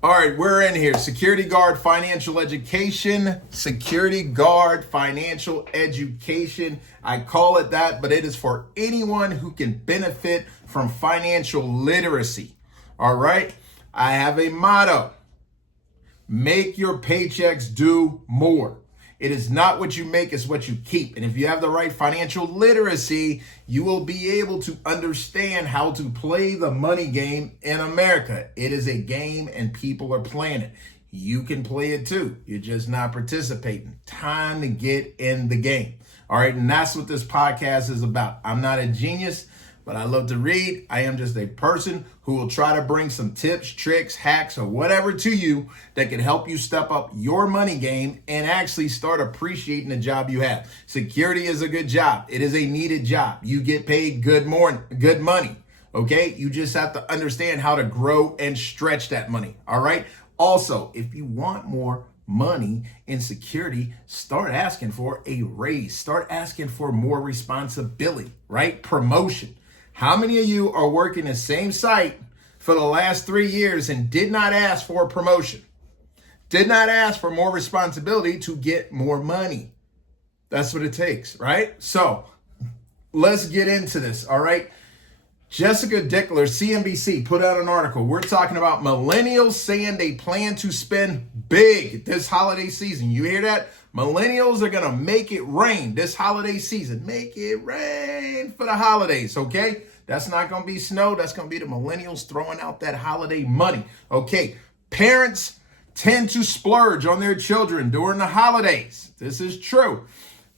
All right, we're in here. Security Guard Financial Education. Security Guard Financial Education. I call it that, but it is for anyone who can benefit from financial literacy. All right, I have a motto. Make your paychecks do more. It is not what you make, it's what you keep. And if you have the right financial literacy, you will be able to understand how to play the money game in America. It is a game and people are playing it. You can play it too. You're just not participating. Time to get in the game. All right, and that's what this podcast is about. I'm not a genius, but I love to read. I am just a person who will try to bring some tips, tricks, hacks, or whatever to you that can help you step up your money game and actually start appreciating the job you have. Security is a good job. It is a needed job. You get paid good money. Okay? You just have to understand how to grow and stretch that money. All right? Also, if you want more money in security, start asking for a raise. Start asking for more responsibility, right? Promotion. How many of you are working the same site for the last 3 years and did not ask for a promotion? Did not ask for more responsibility to get more money? That's what it takes, right? So let's get into this, all right? Jessica Dickler, CNBC, put out an article. We're talking about millennials saying they plan to spend big this holiday season. You hear that? Millennials are going to make it rain this holiday season. Make it rain for the holidays, okay? That's not going to be snow. That's going to be the millennials throwing out that holiday money, okay? Parents tend to splurge on their children during the holidays. This is true.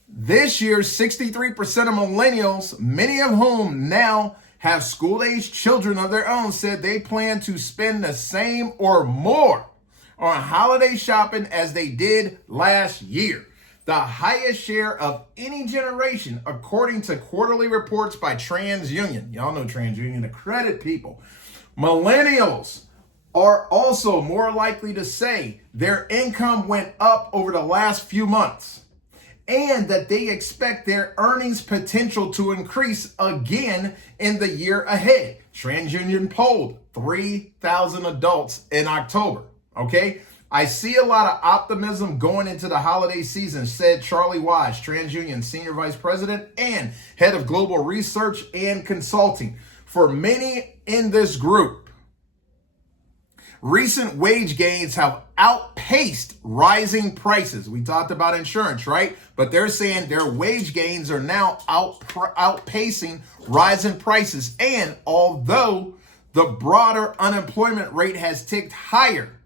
This year, 63% of millennials, many of whom now have school-age children of their own, said they plan to spend the same or more on holiday shopping as they did last year. The highest share of any generation, according to quarterly reports by TransUnion. Y'all know TransUnion, the credit people. Millennials are also more likely to say their income went up over the last few months and that they expect their earnings potential to increase again in the year ahead. TransUnion polled 3,000 adults in October. Okay, I see a lot of optimism going into the holiday season, said Charlie Wise, TransUnion Senior Vice President and Head of Global Research and Consulting. For many in this group, recent wage gains have outpaced rising prices. We talked about insurance, right? But they're saying their wage gains are now outpacing rising prices. And although the broader unemployment rate has ticked higher,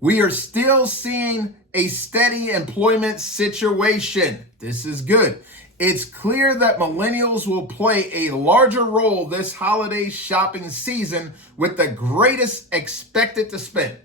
we are still seeing a steady employment situation. This is good. It's clear that millennials will play a larger role this holiday shopping season with the greatest expected to spend.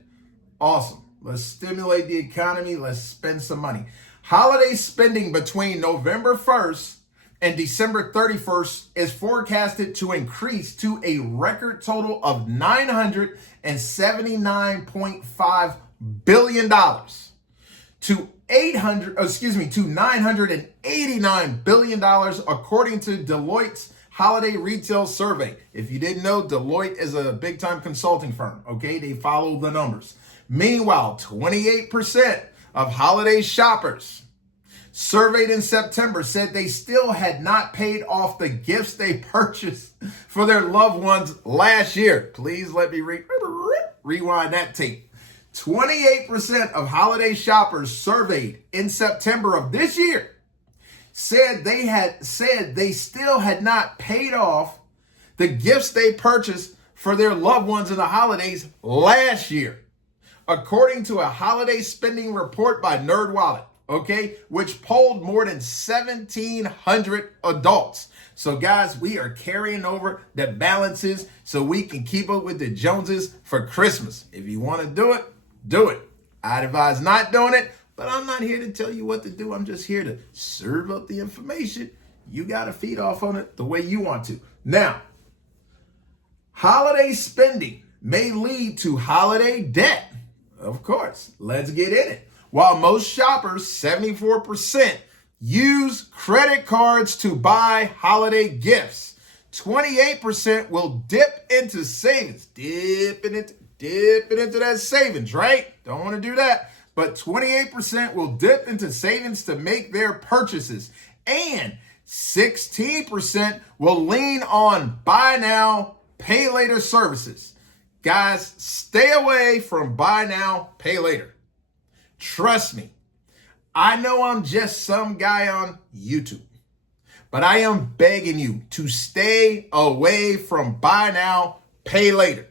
Awesome. Let's stimulate the economy. Let's spend some money. Holiday spending between November 1st and December 31st is forecasted to increase to a record total of $979.5 billion to $989 billion, according to Deloitte's Holiday Retail Survey. If you didn't know, Deloitte is a big-time consulting firm, okay? They follow the numbers. Meanwhile, 28% of holiday shoppers surveyed in September said they still had not paid off the gifts they purchased for their loved ones last year. Please let me rewind that tape. 28% of holiday shoppers surveyed in September of this year said they still had not paid off the gifts they purchased for their loved ones in the holidays last year, according to a holiday spending report by NerdWallet, okay, which polled more than 1,700 adults. So guys, we are carrying over the balances so we can keep up with the Joneses for Christmas. If you want to do it, do it. I'd advise not doing it, but I'm not here to tell you what to do. I'm just here to serve up the information. You got to feed off on it the way you want to. Now, holiday spending may lead to holiday debt. Of course, let's get in it. While most shoppers, 74%, use credit cards to buy holiday gifts, 28% will dip into savings. dip it into that savings, right? Don't want to do that. But 28% will dip into savings to make their purchases. And 16% will lean on buy now, pay later services. Guys, stay away from buy now, pay later. Trust me. I know I'm just some guy on YouTube, but I am begging you to stay away from buy now, pay later.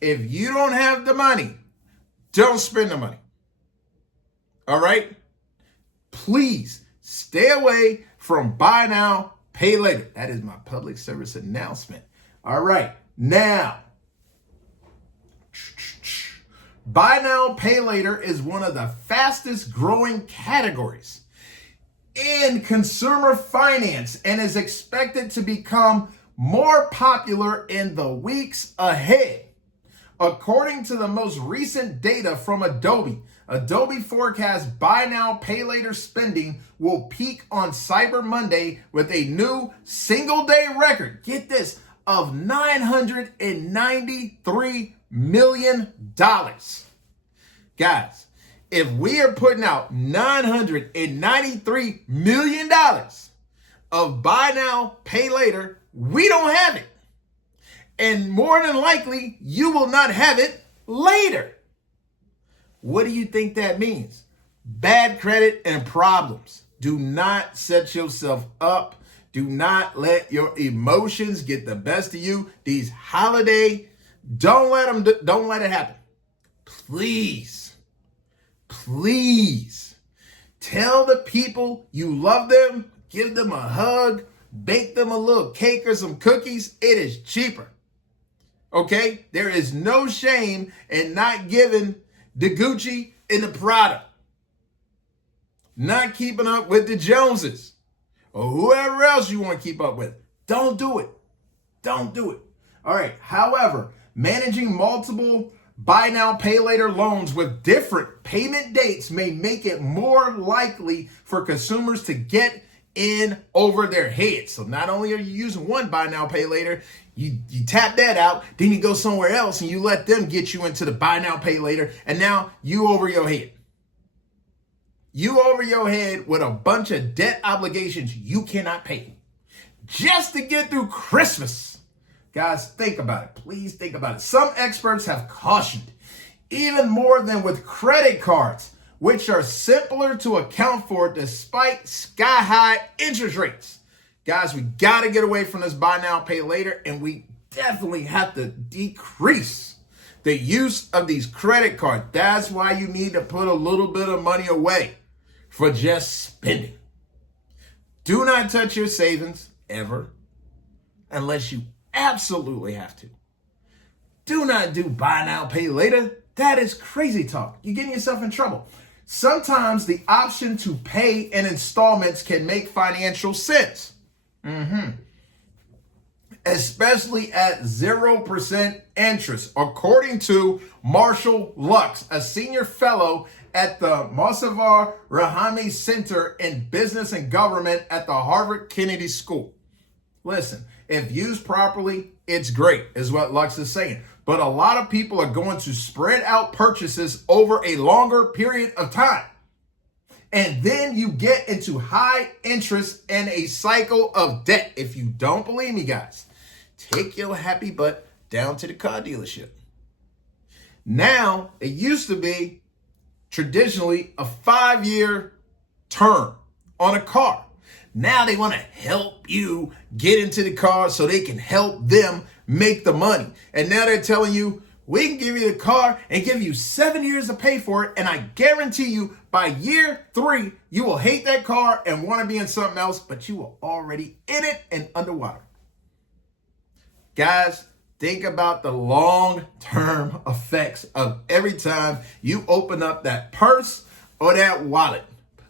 If you don't have the money, don't spend the money. All right? Please stay away from buy now, pay later. That is my public service announcement. All right. Now, buy now, pay later is one of the fastest growing categories in consumer finance and is expected to become more popular in the weeks ahead. According to the most recent data from Adobe forecasts buy now, pay later spending will peak on Cyber Monday with a new single day record, get this, of $993 million. Guys, if we are putting out $993 million of buy now, pay later, we don't have it. And more than likely, you will not have it later. What do you think that means? Bad credit and problems. Do not set yourself up. Do not let your emotions get the best of you. These holidays, don't let it happen. Please tell the people you love them, give them a hug, bake them a little cake or some cookies. It is cheaper. Okay? There is no shame in not giving the Gucci and the Prada. Not keeping up with the Joneses or whoever else you want to keep up with. Don't do it. Don't do it. All right. However, managing multiple buy now, pay later loans with different payment dates may make it more likely for consumers to get in over their heads. So not only are you using one buy now, pay later, you tap that out, then you go somewhere else and you let them get you into the buy now, pay later, and now you over your head. You over your head with a bunch of debt obligations you cannot pay just to get through Christmas. Guys, think about it. Please think about it. Some experts have cautioned, even more than with credit cards, which are simpler to account for despite sky-high interest rates. Guys, we got to get away from this buy now, pay later, and we definitely have to decrease the use of these credit cards. That's why you need to put a little bit of money away for just spending. Do not touch your savings ever unless you absolutely have to. Do not do buy now, pay later. That is crazy talk. You're getting yourself in trouble. Sometimes the option to pay in installments can make financial sense. Especially at 0% interest, according to Marshall Lux, a senior fellow at the Mossavar Rahami Center in Business and Government at the Harvard Kennedy School. Listen, if used properly, it's great, is what Lux is saying. But a lot of people are going to spread out purchases over a longer period of time. And then you get into high interest and a cycle of debt. If you don't believe me, guys, take your happy butt down to the car dealership. Now, it used to be traditionally a 5-year term on a car. Now they want to help you get into the car so they can help them make the money. And now they're telling you, we can give you the car and give you 7 years to pay for it. And I guarantee you by year 3, you will hate that car and want to be in something else, but you are already in it and underwater. Guys, think about the long-term effects of every time you open up that purse or that wallet.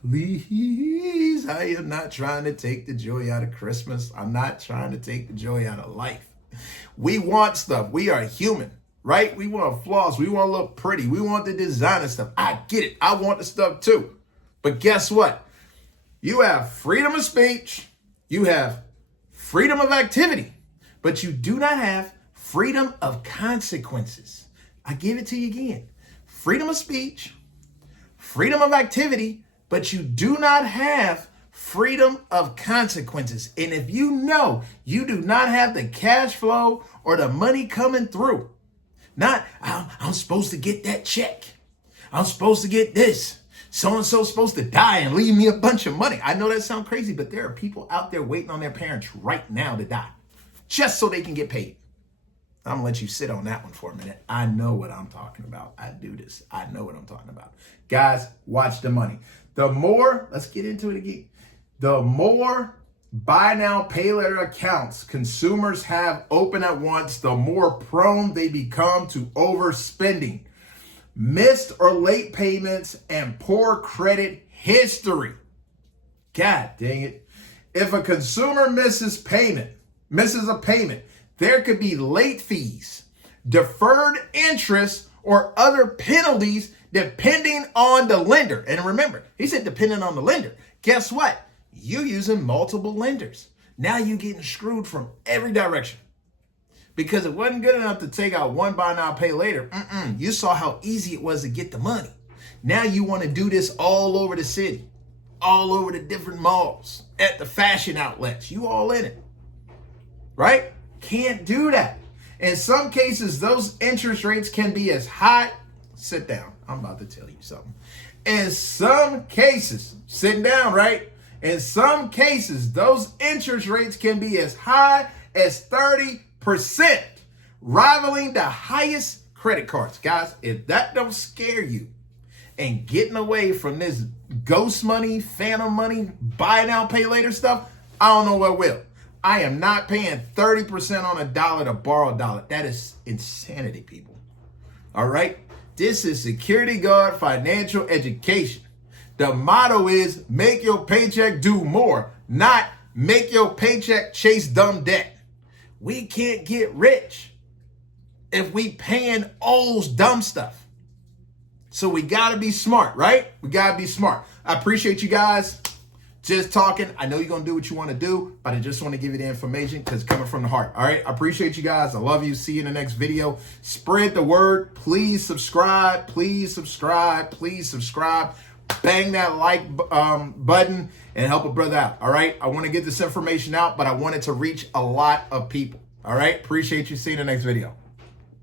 Please, I am not trying to take the joy out of Christmas. I'm not trying to take the joy out of life. We want stuff. We are human, right? We want flaws. We want to look pretty. We want the designer stuff. I get it. I want the stuff too. But guess what? You have freedom of speech. You have freedom of activity. But you do not have freedom of consequences. I give it to you again. Freedom of speech, freedom of activity, but you do not have freedom of consequences. And if you know you do not have the cash flow or the money coming through, not, I'm supposed to get that check. I'm supposed to get this. So-and-so's supposed to die and leave me a bunch of money. I know that sounds crazy, but there are people out there waiting on their parents right now to die just so they can get paid. I'm gonna let you sit on that one for a minute. I know what I'm talking about. I do this. I know what I'm talking about. Guys, watch the money. The more, let's get into it again. The more buy now, pay later accounts consumers have open at once, the more prone they become to overspending, missed or late payments, and poor credit history. God dang it. If a consumer misses a payment, there could be late fees, deferred interest, or other penalties depending on the lender. And remember, he said depending on the lender. Guess what? You're using multiple lenders. Now you're getting screwed from every direction. Because it wasn't good enough to take out one buy now, pay later. You saw how easy it was to get the money. Now you want to do this all over the city, all over the different malls, at the fashion outlets. You all in it, right? Can't do that. In some cases, those interest rates can be as high. Sit down. I'm about to tell you something. In some cases, sitting down, right? In some cases, those interest rates can be as high as 30%, rivaling the highest credit cards. Guys, if that don't scare you and getting away from this ghost money, phantom money, buy now, pay later stuff, I don't know what will. I am not paying 30% on a dollar to borrow a dollar. That is insanity, people. All right? This is Security Guard Financial Education. The motto is make your paycheck do more, not make your paycheck chase dumb debt. We can't get rich if we paying old dumb stuff. So we got to be smart, right? We got to be smart. I appreciate you guys. Just talking. I know you're going to do what you want to do, but I just want to give you the information because it's coming from the heart. All right. I appreciate you guys. I love you. See you in the next video. Spread the word. Please subscribe. Please subscribe. Please subscribe. Bang that like button and help a brother out. All right. I want to get this information out, but I want it to reach a lot of people. All right. Appreciate you. See you in the next video.